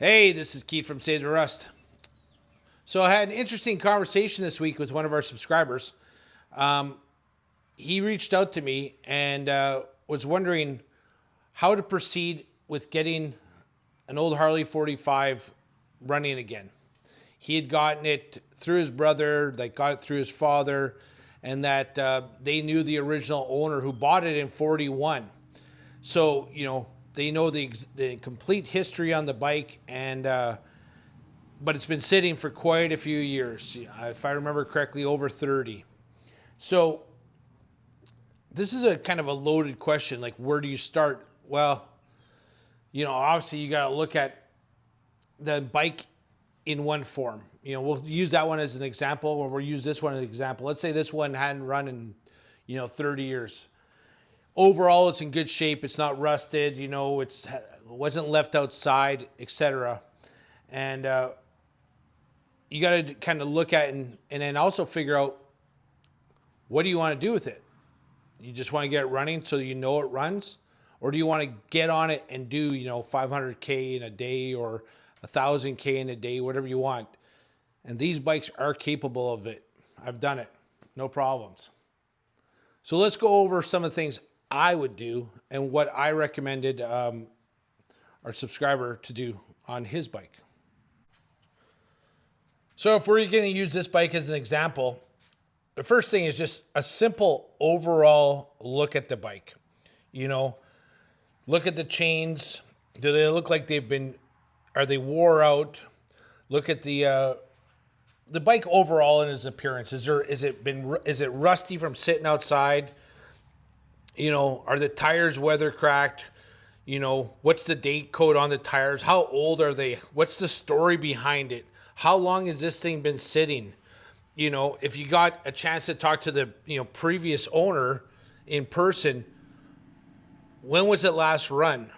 Hey, this is Keith from Save the Rust. So I had an interesting conversation this week with one of our subscribers. He reached out to me and was wondering how to proceed with getting an old Harley 45 running again. He had gotten it through his brother, that got it through his father, and that they knew the original owner who bought it in 41. So, they know the complete history on the bike, and but it's been sitting for quite a few years. If I remember correctly, over 30. So this is a kind of a loaded question. Like, where do you start? Well, obviously you got to look at the bike in one form. We'll use that one as an example, or we'll use this one as an example. Let's say this one hadn't run in, 30 years. Overall, it's in good shape. It's not rusted. It wasn't left outside, etc. And you got to kind of look at it and then also figure out, what do you want to do with it? You just want to get it running so you know it runs? Or do you want to get on it and do, 500K in a day or 1,000K in a day, whatever you want? And these bikes are capable of it. I've done it. No problems. So let's go over some of the things I would do and what I recommended our subscriber to do on his bike. So if we're going to use this bike as an example, the first thing is just a simple overall look at the bike. Look at the chains. Do they look like are they wore out? Look at the bike overall in its appearance. Is it rusty from sitting outside? Are the tires weather cracked? What's the date code on the tires? How old are they? What's the story behind it? How long has this thing been sitting? If you got a chance to talk to the, previous owner in person, when was it last run?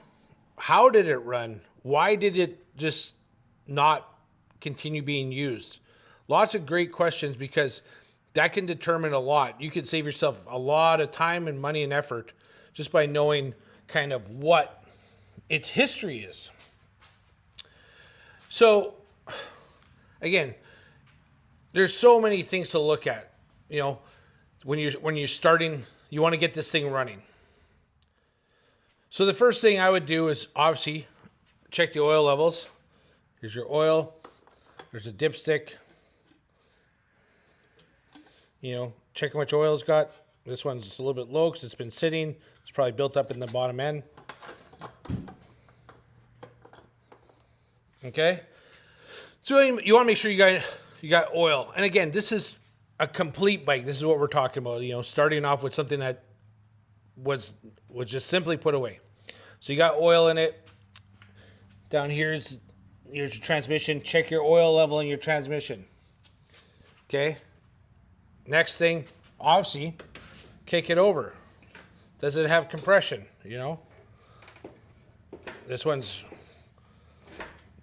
How did it run? Why did it just not continue being used? Lots of great questions, because that can determine a lot. You could save yourself a lot of time and money and effort just by knowing kind of what its history is. So, again, there's so many things to look at. When you're starting, you want to get this thing running. So the first thing I would do is obviously check the oil levels. Here's your oil. There's a dipstick. Check how much oil it's got. This one's just a little bit low because it's been sitting. It's probably built up in the bottom end. Okay. So you want to make sure you got oil. And again, this is a complete bike. This is what we're talking about. Starting off with something that was just simply put away. So you got oil in it. Down here's your transmission. Check your oil level in your transmission. Okay. Next thing, obviously, kick it over. Does it have compression? This one's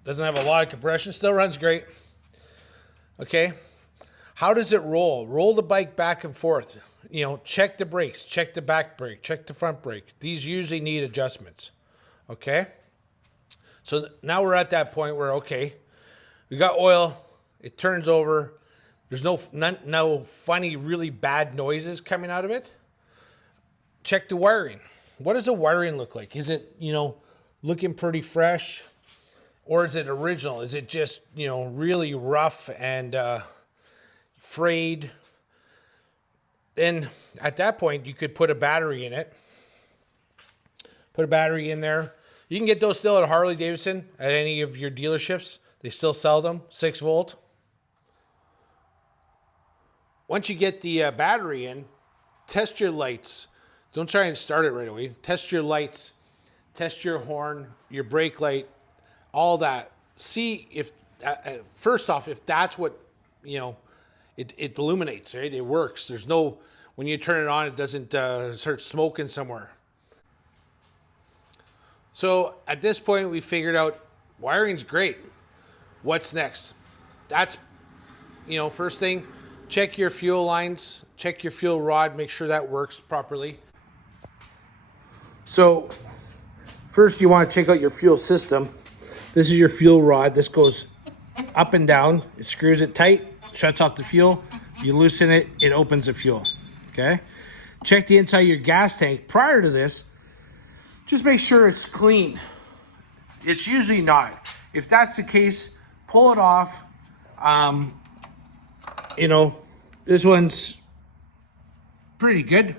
doesn't have a lot of compression. Still runs great. Okay. How does it roll? Roll the bike back and forth. Check the brakes. Check the back brake. Check the front brake. These usually need adjustments. Okay. So now we're at that point where, okay, we got oil. It turns over. There's no funny, really bad noises coming out of it. Check the wiring. What does the wiring look like? Is it, looking pretty fresh? Or is it original? Is it just, really rough and frayed? Then at that point, you could put a battery in it. Put a battery in there. You can get those still at Harley Davidson at any of your dealerships. They still sell them, 6 volt. Once you get the battery in, test your lights. Don't try and start it right away. Test your lights. Test your horn, your brake light, all that. See if, first off, if that's what, it illuminates, right? It works. There's no, when you turn it on, it doesn't start smoking somewhere. So at this point, we figured out wiring's great. What's next? That's, first thing, check your fuel lines, check your fuel rod, make sure that works properly. So first you want to check out your fuel system. This is your fuel rod. This goes up and down. It screws it tight, shuts off the fuel. You loosen it, it opens the fuel. Okay? Check the inside of your gas tank. Prior to this, just make sure it's clean. It's usually not. If that's the case, pull it off. You know, this one's pretty good.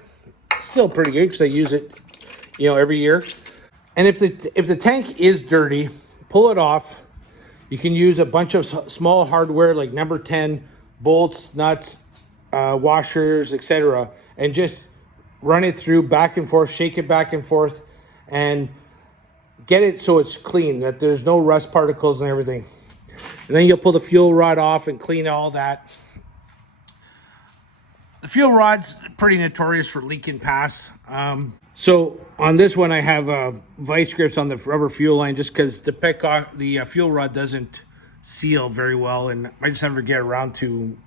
Still pretty good because I use it, you know, every year. And if the tank is dirty, pull it off. You can use a bunch of small hardware like number 10, bolts, nuts, washers, etc. and just run it through back and forth, shake it back and forth, and get it so it's clean, that there's no rust particles and everything. And then you'll pull the fuel rod off and clean all that. The fuel rod's pretty notorious for leak and pass. So on this one, I have vice grips on the rubber fuel line just because the fuel rod doesn't seal very well, and I just never get around to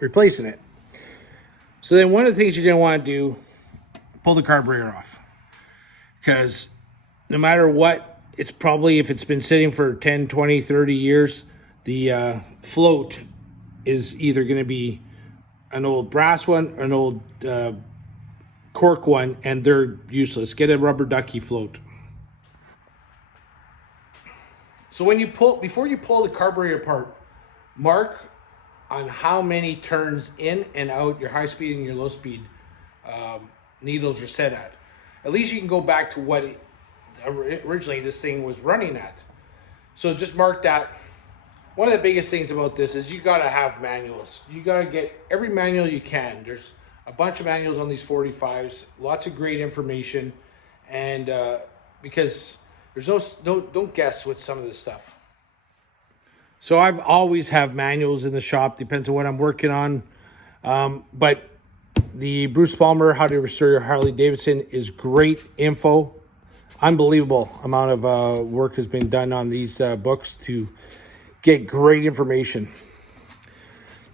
replacing it. So then one of the things you're going to want to do, pull the carburetor off. Because no matter what, it's probably, if it's been sitting for 10, 20, 30 years, the float is either going to be an old brass one or an old cork one, and they're useless. Get a rubber ducky float. So when you before you pull the carburetor apart, mark on how many turns in and out your high speed and your low speed needles are set at. At least you can go back to what originally this thing was running at. So just mark that. One of the biggest things about this is you gotta have manuals. You gotta get every manual you can. There's a bunch of manuals on these 45s, lots of great information, and because there's don't guess with some of this stuff. So I've always have manuals in the shop, depends on what I'm working on. But the Bruce Palmer How to Restore Your Harley Davidson is great info. Unbelievable amount of work has been done on these books to get great information.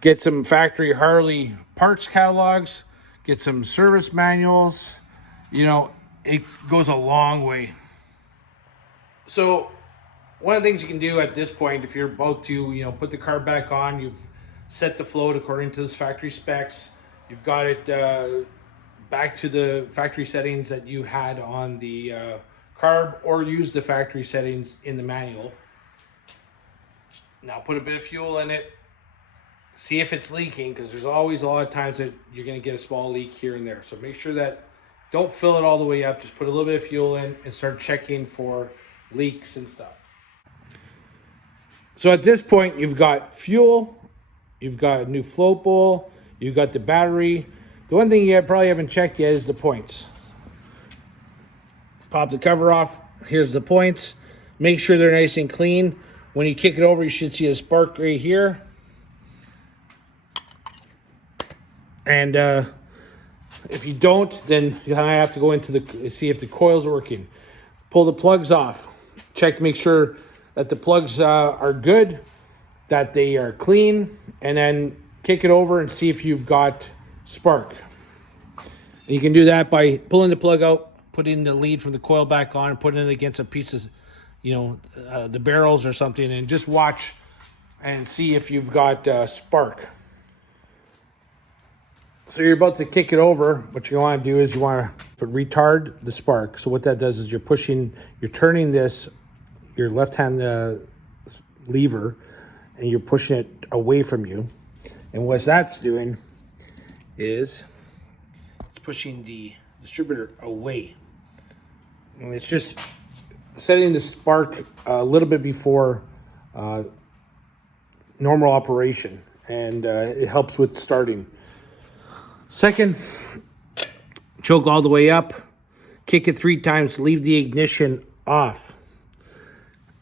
Get some factory Harley parts catalogs, get some service manuals. You know, it goes a long way. So one of the things you can do at this point, if you're about to, you know, put the car back on, you've set the float according to the factory specs, you've got it back to the factory settings that you had on the carb, or use the factory settings in the manual. Now put a bit of fuel in it, see if it's leaking, because there's always a lot of times that you're going to get a small leak here and there. So make sure that, don't fill it all the way up, just put a little bit of fuel in and start checking for leaks and stuff. So at this point, you've got fuel, you've got a new float bowl, you've got the battery. The one thing you probably haven't checked yet is the points. Pop the cover off, here's the points. Make sure they're nice and clean. When you kick it over, you should see a spark right here. And if you don't, then you have to go into see if the coil's working. Pull the plugs off. Check to make sure that the plugs are good, that they are clean, and then kick it over and see if you've got spark. And you can do that by pulling the plug out, putting the lead from the coil back on, and putting it against a piece of, you know, the barrels or something, and just watch and see if you've got spark. So you're about to kick it over. What you want to do is you want to retard the spark. So what that does is you're turning this, your left hand lever, and you're pushing it away from you. And what that's doing is it's pushing the distributor away. And it's just setting the spark a little bit before normal operation, and it helps with starting. Second, choke all the way up, kick it 3 times, leave the ignition off.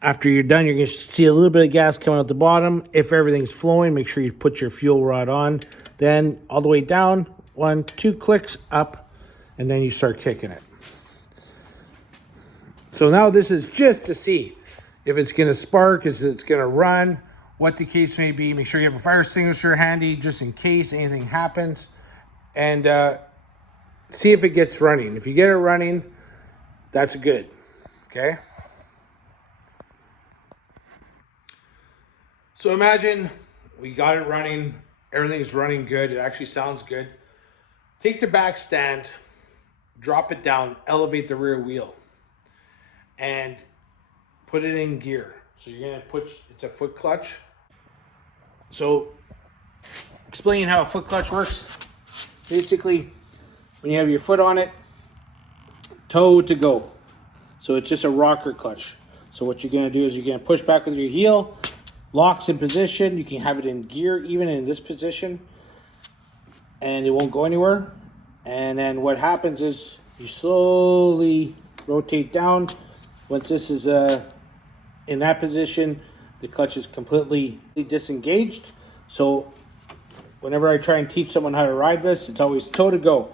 After you're done, you're going to see a little bit of gas coming out the bottom. If everything's flowing, make sure you put your fuel rod on. Then all the way down, 1, 2 clicks up, and then you start kicking it. So now this is just to see if it's going to spark, if it's going to run, what the case may be. Make sure you have a fire extinguisher handy just in case anything happens. And see if it gets running. If you get it running, that's good, okay? So imagine we got it running, everything's running good, it actually sounds good. Take the back stand, drop it down, elevate the rear wheel, and put it in gear. So you're gonna put, it's a foot clutch. So explain how a foot clutch works. Basically, when you have your foot on it, toe to go. So it's just a rocker clutch. So what you're gonna do is you're gonna push back with your heel, locks in position. You can have it in gear, even in this position, and it won't go anywhere. And then what happens is you slowly rotate down. Once this is in that position, the clutch is completely disengaged. So whenever I try and teach someone how to ride this, it's always toe to go.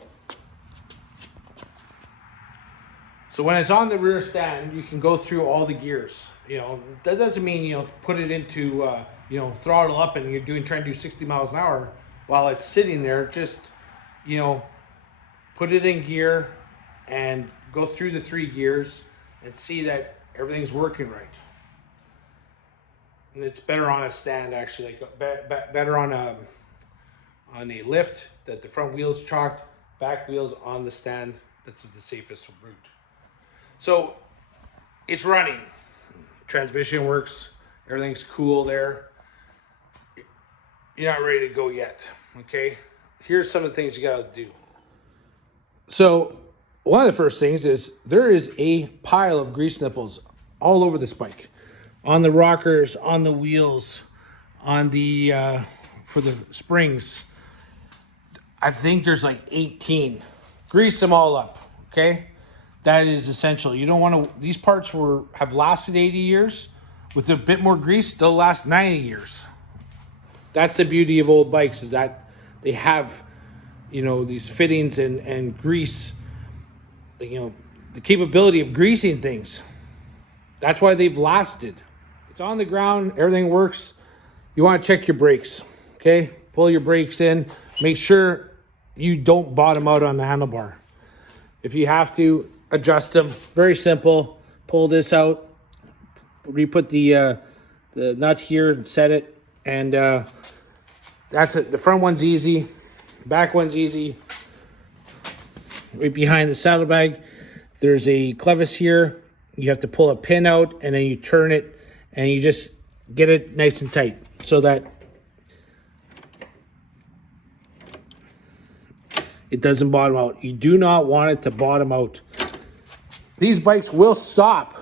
So when it's on the rear stand, you can go through all the gears. You know, that doesn't mean, you know, put it into, you know, throttle up and you're trying to do 60 miles an hour while it's sitting there. Just, you know, put it in gear and go through the 3 gears and see that everything's working right. And it's better on a stand, actually, like better on a lift, that the front wheel's chalked, back wheel's on the stand. That's the safest route. So it's running, transmission works, everything's cool there. You're not ready to go yet, okay? Here's some of the things you gotta do. So one of the first things is there is a pile of grease nipples all over this bike, on the rockers, on the wheels, on the for the springs. I think there's like 18. Grease them all up, okay? That is essential. You don't want to, these parts have lasted 80 years. With a bit more grease, they'll last 90 years. That's the beauty of old bikes, is that they have, you know, these fittings and grease, you know, the capability of greasing things. That's why they've lasted. It's on the ground, everything works. You want to check your brakes, okay? Pull your brakes in. Make sure you don't bottom out on the handlebar. If you have to, adjust them. Very simple. Pull this out. Re-put the nut here and set it. And that's it. The front one's easy. Back one's easy. Right behind the saddlebag, there's a clevis here. You have to pull a pin out and then you turn it and you just get it nice and tight so that it doesn't bottom out. You do not want it to bottom out. These bikes will stop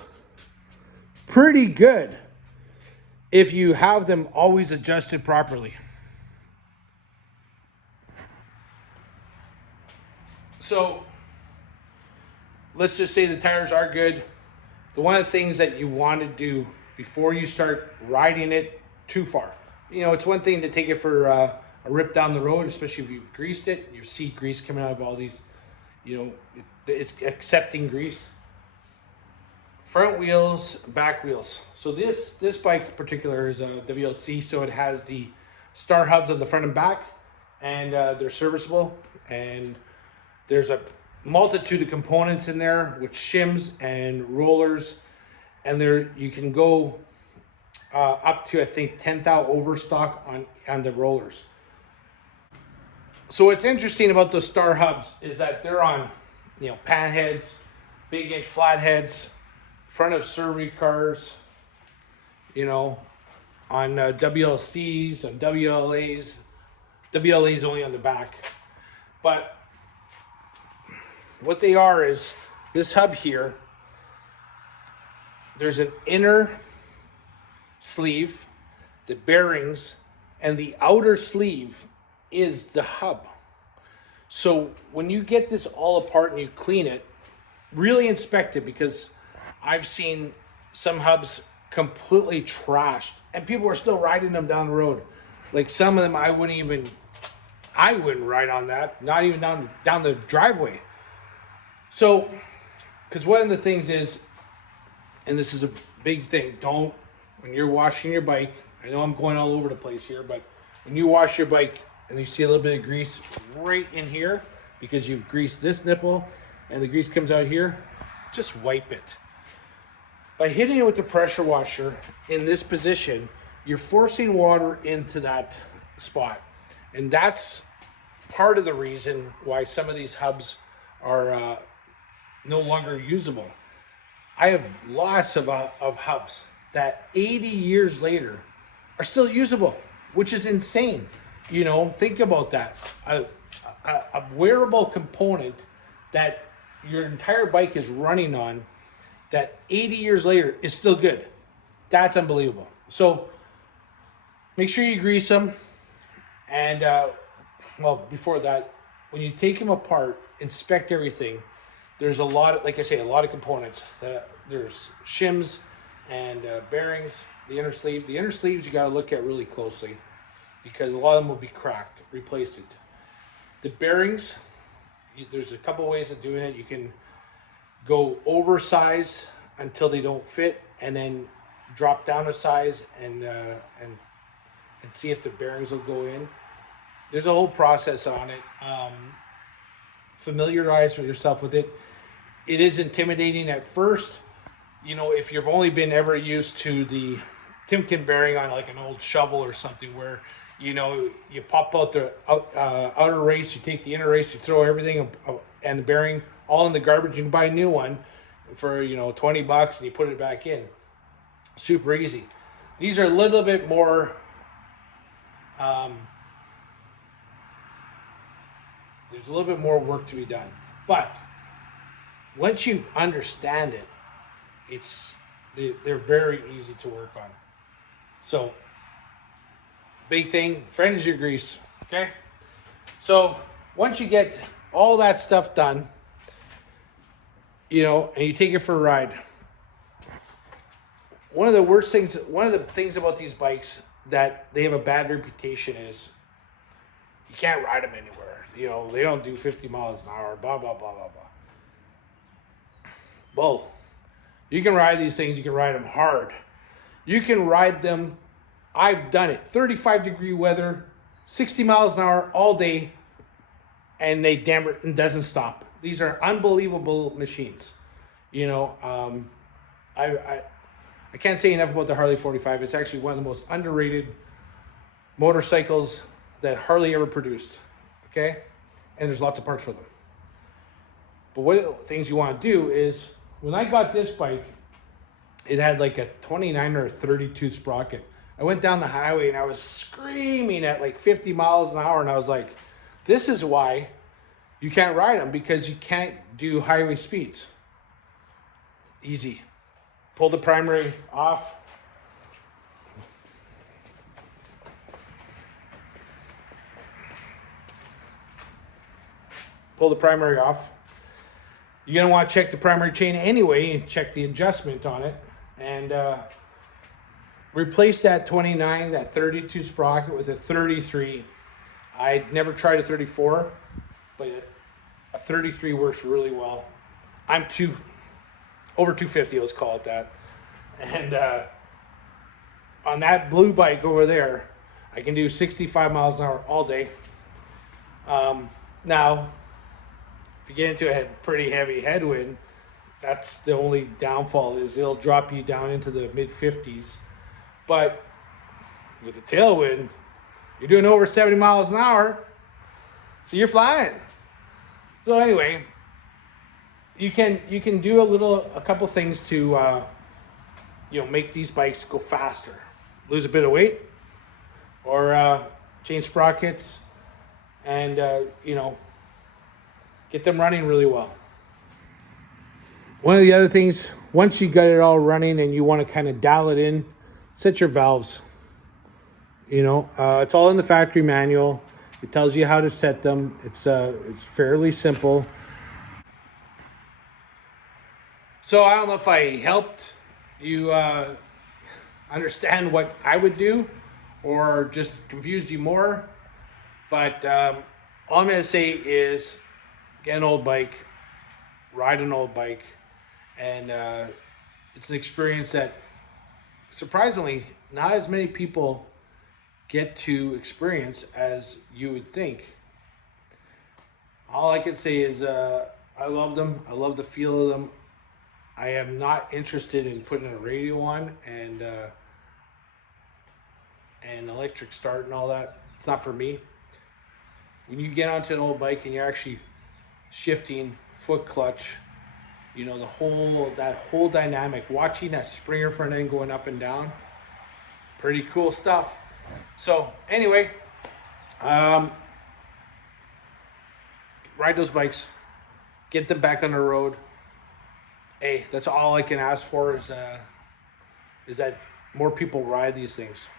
pretty good if you have them always adjusted properly. So let's just say the tires are good. One of the things that you want to do before you start riding it too far, you know, it's one thing to take it for a rip down the road, especially if you've greased it. You see grease coming out of all these, you know, it's accepting grease. Front wheels, back wheels. So this bike in particular is a WLC, so it has the star hubs on the front and back, and they're serviceable. And there's a multitude of components in there with shims and rollers, and there you can go up to, I think, 10 thou overstock on the rollers. So what's interesting about those star hubs is that they're on, you know, pan heads, big gauge flat heads, front of survey cars, you know, on WLCs, on WLAs. WLA's only on the back. But what they are is this hub here, there's an inner sleeve, the bearings, and the outer sleeve is the hub. So when you get this all apart and you clean it, really inspect it, because I've seen some hubs completely trashed and people are still riding them down the road. Like some of them I wouldn't ride on that, not even down the driveway. So, because one of the things is, and this is a big thing, when you're washing your bike, I know I'm going all over the place here, but when you wash your bike and you see a little bit of grease right in here because you've greased this nipple and the grease comes out here, just wipe it. By hitting it with the pressure washer in this position, you're forcing water into that spot. And that's part of the reason why some of these hubs are no longer usable. I have lots of hubs that 80 years later are still usable, which is insane. You know, think about that. A wearable component that your entire bike is running on that 80 years later is still good. That's unbelievable. So make sure you grease them. And well, before that, when you take them apart, inspect everything. There's a lot of, like I say, a lot of components. There's shims and bearings, the inner sleeve. The inner sleeves you got to look at really closely because a lot of them will be cracked. Replace it. The bearings, there's a couple ways of doing it. You can go oversize until they don't fit, and then drop down a size and see if the bearings will go in. There's a whole process on it. Familiarize yourself with it. It is intimidating at first. You know, if you've only been ever used to the Timken bearing on like an old shovel or something where, you know, you pop out the outer race, you take the inner race, you throw everything and the bearing all in the garbage. You can buy a new one for, you know, $20 and you put it back in. Super easy. These are a little bit more, there's a little bit more work to be done. But once you understand it, they're very easy to work on. So, big thing, friend is your grease, okay? So, once you get all that stuff done, you know, and you take it for a ride, one of the things about these bikes that they have a bad reputation is you can't ride them anywhere. You know, they don't do 50 miles an hour, blah, blah, blah, blah, blah. Well, you can ride these things, you can ride them hard. You can ride them, I've done it, 35-degree weather, 60 miles an hour all day, and they damn it doesn't stop. These are unbelievable machines. You know, I can't say enough about the Harley 45. It's actually one of the most underrated motorcycles that Harley ever produced, okay? And there's lots of parts for them. But one of the things you want to do is, when I got this bike, it had like a 29 or a 32 sprocket. I went down the highway and I was screaming at like 50 miles an hour, and I was like, this is why you can't ride them, because you can't do highway speeds. Easy. Pull the primary off. Pull the primary off. You're going to want to check the primary chain anyway and check the adjustment on it. And replace that 29, that 32 sprocket with a 33. I'd never tried a 34, but a 33 works really well. I'm over 250, let's call it that. And on that blue bike over there, I can do 65 miles an hour all day. Now, if you get into a pretty heavy headwind, that's the only downfall, is it'll drop you down into the mid 50s. But with the tailwind, you're doing over 70 miles an hour, so you're flying. So anyway, you can do a couple things to make these bikes go faster. Lose a bit of weight, or change sprockets, and get them running really well. One of the other things, once you got it all running and you want to kind of dial it in, set your valves. It's all in the factory manual. It tells you how to set them. It's fairly simple. So I don't know if I helped you understand what I would do, or just confused you more. But all I'm going to say is, get an old bike, ride an old bike, and it's an experience that surprisingly not as many people get to experience as you would think. All I can say is I love them. I love the feel of them. I am not interested in putting a radio on and and electric start and all that. It's not for me. When you get onto an old bike and you're actually shifting, foot clutch, you know, that whole dynamic, watching that Springer front end going up and down, pretty cool stuff. So anyway, ride those bikes, get them back on the road. Hey, that's all I can ask for is that more people ride these things.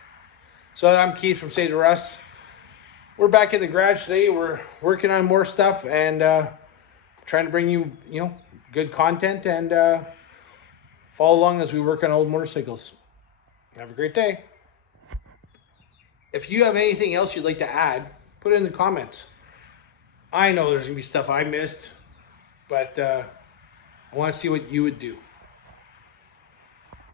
So I'm Keith from Save the Rust. We're back in the garage today. We're working on more stuff and trying to bring you, good content and follow along as we work on old motorcycles. Have a great day. If you have anything else you'd like to add, put it in the comments. I know there's gonna be stuff I missed, but I want to see what you would do.